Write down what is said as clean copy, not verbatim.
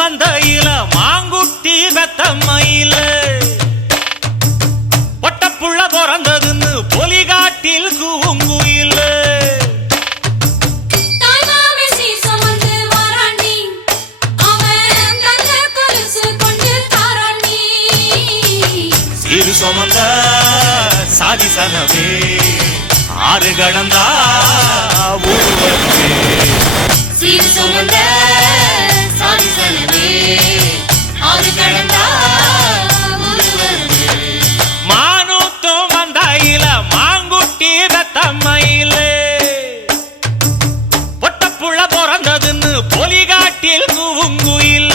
மந்தையில மாங்குட்டி வெத்தம்மையில பொட்டப்புள்ள பிறந்ததுன்னு பொலிகாட்டில் கூங்குயில சீரு சுமந்த சாதிசனவே ஆறு கடந்தா ஊருவருவே சீரு சுமந்த சாதிசனவே ஆறு கடந்தா ஊருவருவே மானூத்தும் மந்தாயில மாங்குட்டி வெத்தம்மையில பொட்டப்புள்ள பிறந்ததுன்னு பொலிகாட்டில் கூங்குயில